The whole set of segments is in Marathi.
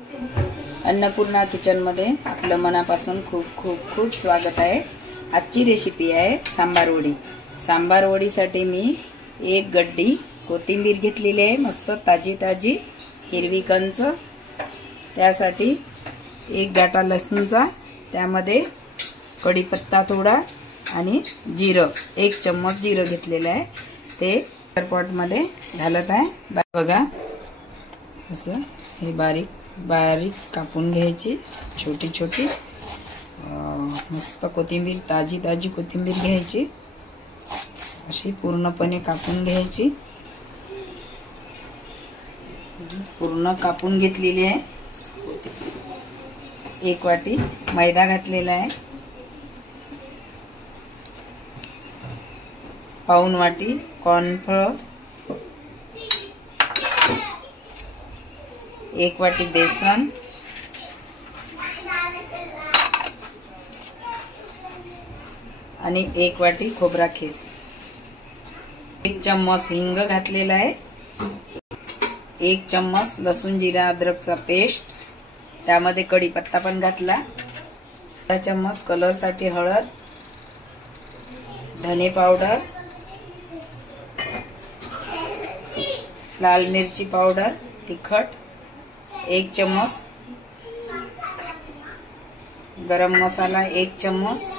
अन्नपूर्णा किचन मध्ये आपलं मनापासून खूप खूप खूप स्वागत आहे। आजची रेसिपी आहे सांबार वडी। सांबार वडीसाठी मी एक गड्डी कोथिंबीर घेतलेली आहे, मस्त ताजी ताजी हिरवी कंच। त्यासाठी एक गाठा लसूणचा, त्यामध्ये कढीपत्ता थोडा आणि जिरं, एक चम्मच जिरं घेतलेलं आहे, ते पॉट मध्ये घालत आहे। बघा असं हे बारीक बारीक कापून घ्यायची, छोटी छोटी मस्त कोथिंबीर, ताजी ताजी कोथिंबीर घ्यायची, अशी पूर्णपणे कापून घ्यायची। पूर्ण कापून घेतलेली आहे। एक वाटी मैदा घातलेला आहे, पाऊण वाटी कॉर्नफ्लोअर, एक वाटी बेसन, आणि एक वाटी खोबरा खीस, एक चम्मच हिंग घातलेला आहे, एक चम्मच लसूण जिरा अद्रकचा पेस्ट, त्यामध्ये कढीपत्ता पण घातला, 1 चम्मच कलर साठी हळद, धने पावडर, लाल मिरची पावडर, तिखट, 1 चम्मच गरम मसाला, 1 चम्मच,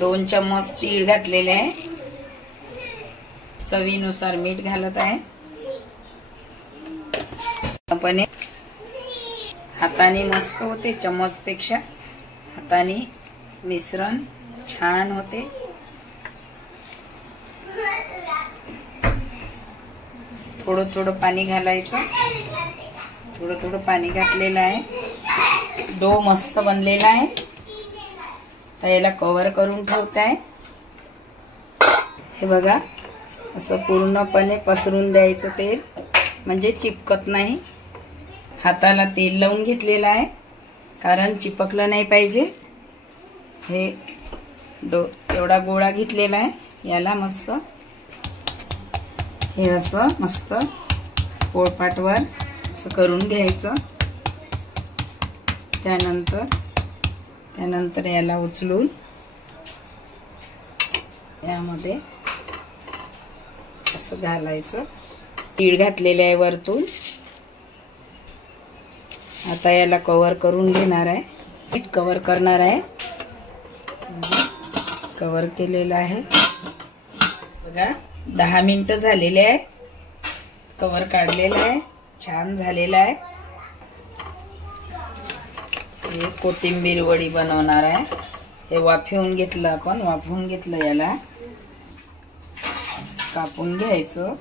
2 चम्मच तीळ घातलेले आहे, चवीनुसार मीठ घालत आहे। आपण हाताने मस्त होते, चम्मच पेक्षा हाताने मिश्रण छान होते। थोडं थोडं पाणी घालायचं, थोडं थोडं पाणी घातलेलं आहे। डो मस्त बनलेला आहे, तर याला कव्हर करून ठेवत आहे। हे बघा असं पूर्णपणे पसरून द्यायचं तेल, म्हणजे चिपकत नाही। हाताला तेल लावून घेतलेलं आहे, कारण चिपकलं नाही पाहिजे। हे डो एवढा गोळा घेतलेला आहे, याला मस्त हे असं मस्त पोळपाटवर असं करून घ्यायचं। त्यानंतर याला उचलून यामध्ये असं घालायचं। तीळ घातलेले आहे वरतून। आता याला कव्हर करून घेणार आहे, नीट कव्हर करणार आहे। कव्हर केलेलं आहे बघा। 10 मिनिटं झालेले आहे, कव्हर काढलेलं आहे, छान झालेलं आहे। हे कोथिंबीर वडी बनवणार आहे। हे वाफवून घेतलं, आपण वाफवून घेतलं, याला कापून घ्यायचं,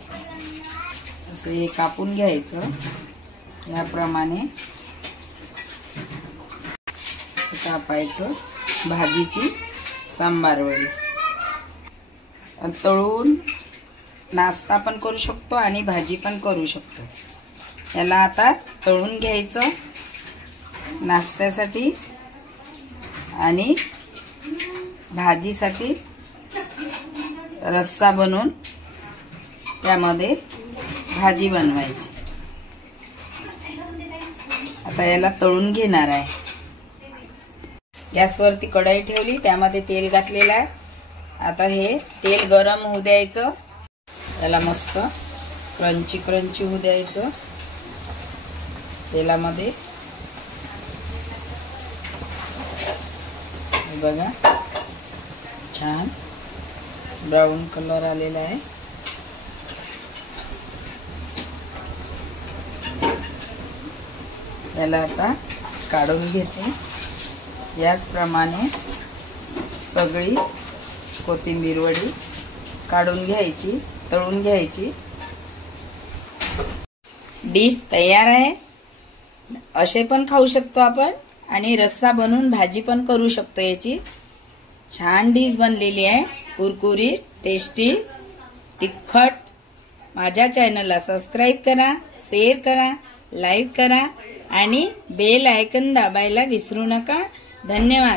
असं हे कापून घ्यायचं याप्रमाणे, असं कापायचं। भाजीची सांबार वडी तळून नाश्ता पण करू शकतो आणि भाजी पण करू शकतो। याला आता तळून घ्यायचं नाश्त्यासाठी, आणि भाजीसाठी रस्सा बनवून त्यामध्ये भाजी बनवायची। आता याला तळून घेणार आहे। गॅसवरती कढई ठेवली, त्यामध्ये तेल घातलेलं आहे। आता हे तेल गरम होऊ द्यायचं, त्याला मस्त क्रंची क्रंची होऊ द्यायचं तेलामध्ये। बघा छान ब्राऊन कलर आलेला आहे। याला आता काढून घेते। याचप्रमाणे सगळी कोथिंबीर वडी काढून घ्यायची, तळून घ्यायची। डिश तयार आहे। असे पण खाऊ शकतो आपण, आणि रस्सा बनवून भाजी पण करू शकतो याची। छान डिश बनलेली आहे, कुरकुरीत, टेस्टी, तिखट। माझ्या चॅनलला सबस्क्राइब करा, शेअर करा, लाईक करा, आणि बेल आयकॉन दाबायला विसरू नका। धन्यवाद।